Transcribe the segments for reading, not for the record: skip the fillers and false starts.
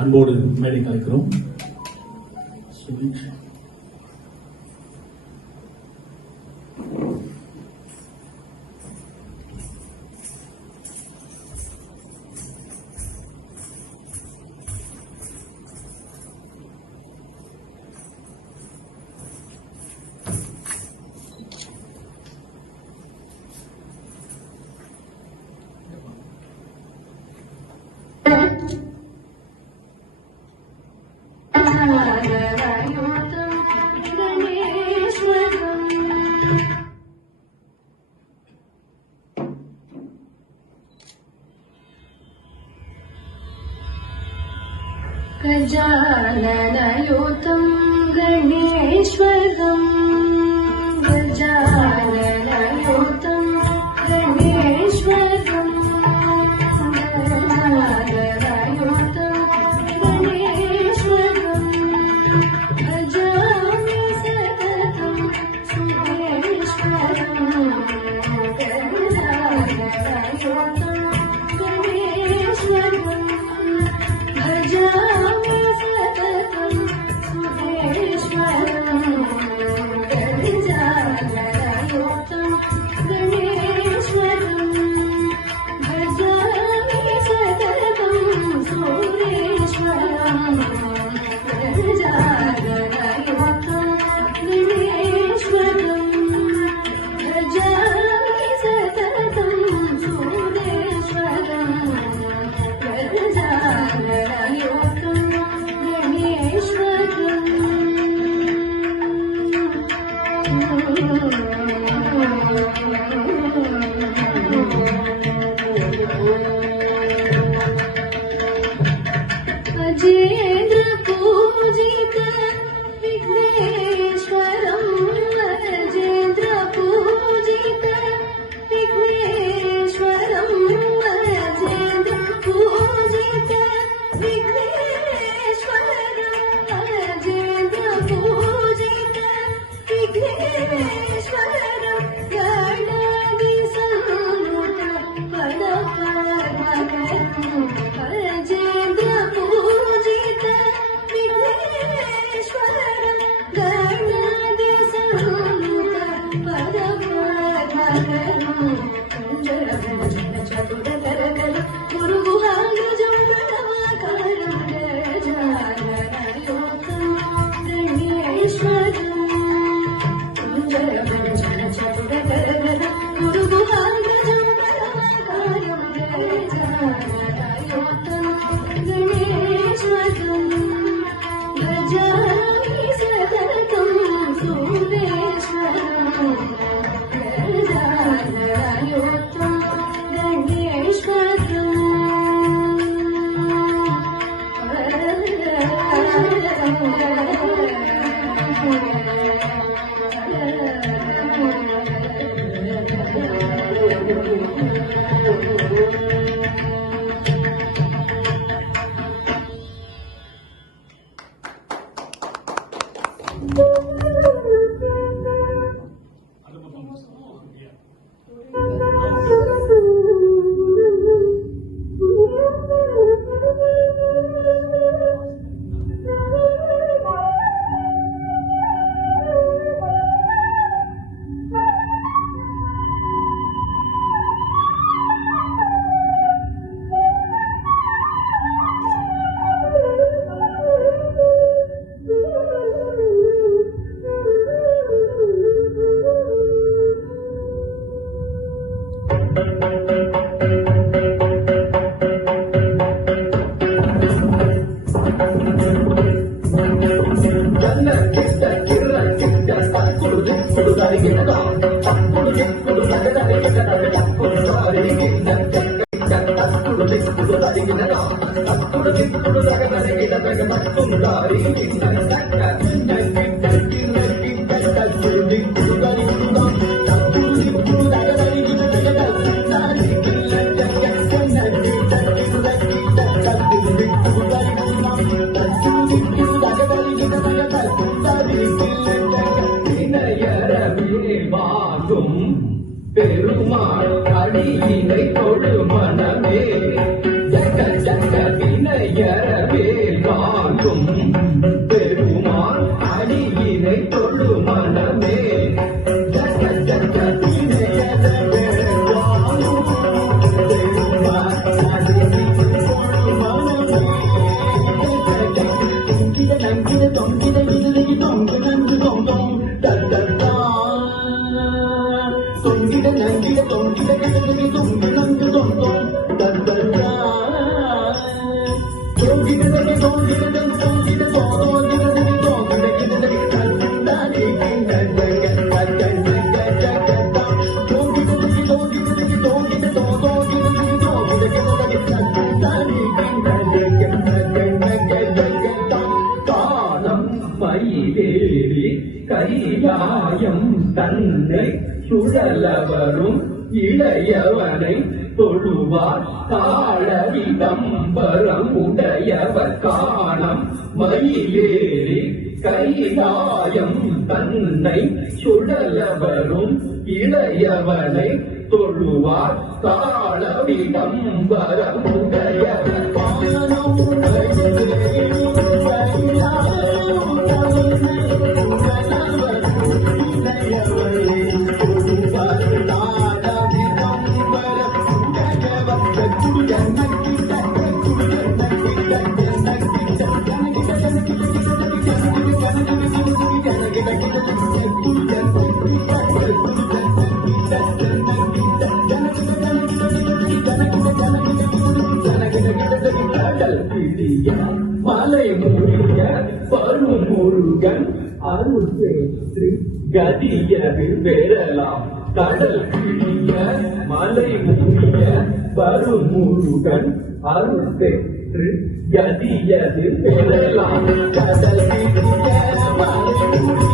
அன்போடு மேடை கலைக்கிறோம். சுரேஷ் गजाननयुतं गणेश्वरं गजाननयुतं गणेश्वरं गजाननयुतं गणेश्वरं भजामि सततं सुरेश्वरं गजाननयुतं गणेश्वरं भजामि अजेन्द्र पूजित विघ्नेश्वरं अजेन्द्र पूजित विघ्नेश्वरं अजेन्द्र पूजित विघ्नेश्वरं अजेन्द्र पूजित विघ्नेश्वरं गणाधि संयुत पदपद्मकरं अजेन्द्र पूजित विघ्नेश्वरं गणाधि संयुत पदपद्मकरं कुञ्जरभञ्जन चतुरकरकलं गुरुगुहायुजं प्रणवाकारं गजाननयुतं गणेश्वरं कुञ्जरभञ्जन चतुरकरकलं गुरुगुहायुजं प्रणवाकारं गजाननयुतं गणेश्वरं भजामि सततं सुरेश्वरं गजाननयुतं गणेश्वरं பெருமாள் அடியினை தொழு மனமே ஜக ஜக வினையறவே மயிலேறி கையாயம் தன்னை சுழலவரும் இளையவனை தொழுவார் தாழவிதம்பரம் உடையவர் காணம் மயிலேறி கையாயம் தன்னை சுழலவரும் இளையவனை தொழுவார் தாழவிதம்பரம் உடையவர் காணம் மலை மூடிய பருமுருகன் அருள் பெற்று கதியது பெறலாம். கடல் கிழிய மலை மூடிய பருமுருகன் அருள் பெற்று கதியது பெறலாம். கடல் கிழிய மலை மூடிய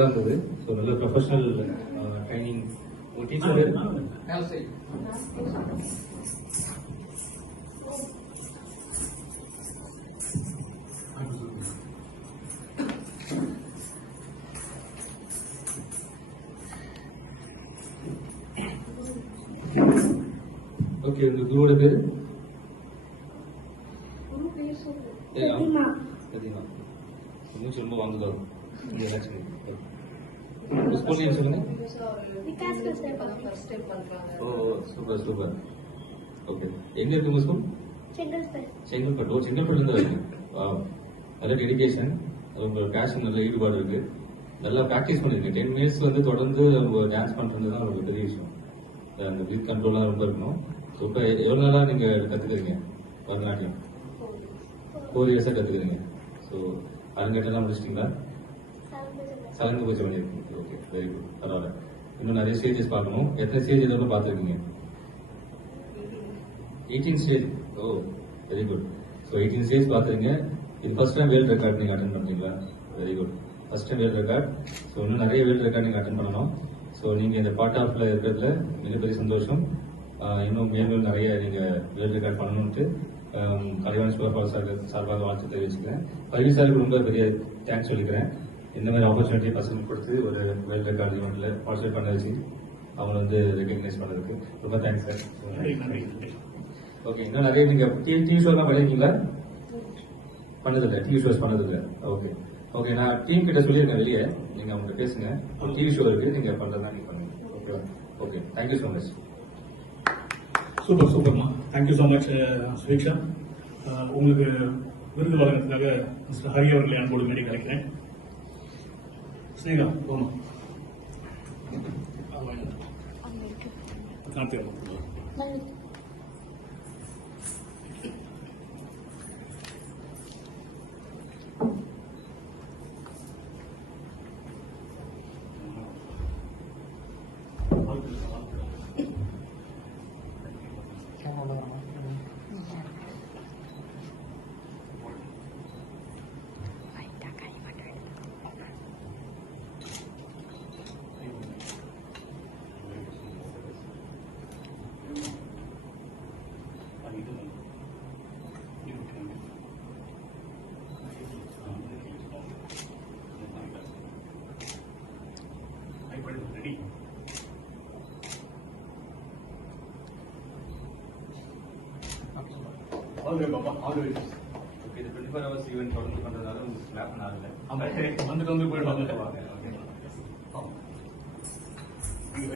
நல்லா இருந்தது. ஸோ நல்ல ப்ரொஃபஷனல் ட்ரைனிங். உங்க டீச்சர் ஓகே. உங்க குருவோட பேரு பிரதிமா. மூச்சு ரொம்ப வாங்குதோ? நீங்க ரிலாக்ஸ் பண்ணுங்க. ஸ்கூல் நேம் சொல்லுங்க. ஓ சூப்பர் சூப்பர். ஓகே. எங்க இருக்கு உங்க ஸ்கூல்? செங்கல்பட்டு. ஓ செங்கல்பட்டுல இருந்து இருக்கு. நல்ல டெடிகேஷன், உங்க பேஷன், நல்ல ஈடுபாடு இருக்கு. நல்லா ப்ராக்டிஸ் பண்ணிருக்கேன். 10 மினிட்ஸ் வந்து தொடர்ந்து அவங்க டான்ஸ் பண்றது தான் ஒரு பெரிய விஷயம். அந்த பிரீத் கண்ட்ரோலாம் ரொம்ப இருக்கணும். ஸோ இப்போ எவ்வளோ நாளாக நீங்க கத்துக்கிறீங்க பரதநாட்டியம்? 4 இயர்ஸாக கத்துக்கிறீங்க. ஸோ அரங்கேட்டெல்லாம் முடிச்சிட்டீங்களா? சலங்கு பூஜை பண்ணியிருக்கீங்க. ஓகே, வெரி குட், பரவாயில்ல. இன்னும் நிறைய ஸ்டேஜஸ் பார்க்கணும். எத்தனை ஸ்டேஜ் இதோட பார்த்துருக்கீங்க? 18 ஸ்டேஜ். ஓ வெரி குட். ஸோ 18 ஸ்டேஜ் பார்த்துருங்க. இது ஃபர்ஸ்ட் டைம் வேர்ல்ட் ரெக்கார்ட் நீங்கள் அட்டன் பண்ணுறீங்களா? Very good, first time world record. So இன்னும் நிறைய வேர்ல்ட் ரெக்கார்ட் நீங்கள் அட்டன் பண்ணணும். ஸோ நீங்கள் இந்த பார்ட் ஆஃப்ல இருக்கிறதுல மிகப்பெரிய சந்தோஷம். இன்னும் மேலும் நிறைய நீங்கள் வேர்ல்ட் ரெக்கார்ட் பண்ணணும்ட்டு கலைவாணி சுபபால் சார் சார்பாக வாழ்த்து தெரிவிச்சுக்கிறேன். பள்ளி சாருக்கு ரொம்ப பெரிய தேங்க்ஸ் சொல்லிக்கிறேன். இந்த மாதிரி ஆப்பர்ச்சுனிட்டி பசங்க கொடுத்து ஒரு வேர்ல்ட் ரெக்கார்ட் ஈவெண்ட்ல பார்ட்டிசிபேட் பண்ண வச்சு அவங்க வந்து ரெகக்னைஸ் பண்ணதுக்கு ரொம்ப தேங்க்ஸ் சார். ஓகே. இன்னும் நிறைய நீங்கள் டிவி ஷோலாம் பண்ணிருக்கீங்களா? பண்ணதில்லை, டிவி ஷோஸ் பண்ணதில்லை. Okay okay. நான் டீம் கிட்ட சொல்லியிருக்கேன் வெளியே, நீங்கள் அவங்க பேசுங்க. ஒரு டிவி ஷோ இருக்கு, நீங்கள் பண்ணுறதா நீங்கள் பண்ணுங்க. ஓகேவா? Okay, thank you so much. Super சூப்பர்மா. தேங்க்யூ ஸோ மச் சுரேஷா. உங்களுக்கு விருது வழங்குறதுக்காக மிஸ்டர் ஹரி அவர்களை அன்போடு மேடை கலைக்கிறேன். ஸ்னேகா போமா. Karthika ready. All the way, Papa. All the way. Okay, the 24 hours event தொடர்ந்து பண்றதால உங்களுக்கு ஸ்லாப் பண்ண ஆகல. ஆமா, வந்துட்டு போயிடுவாங்க.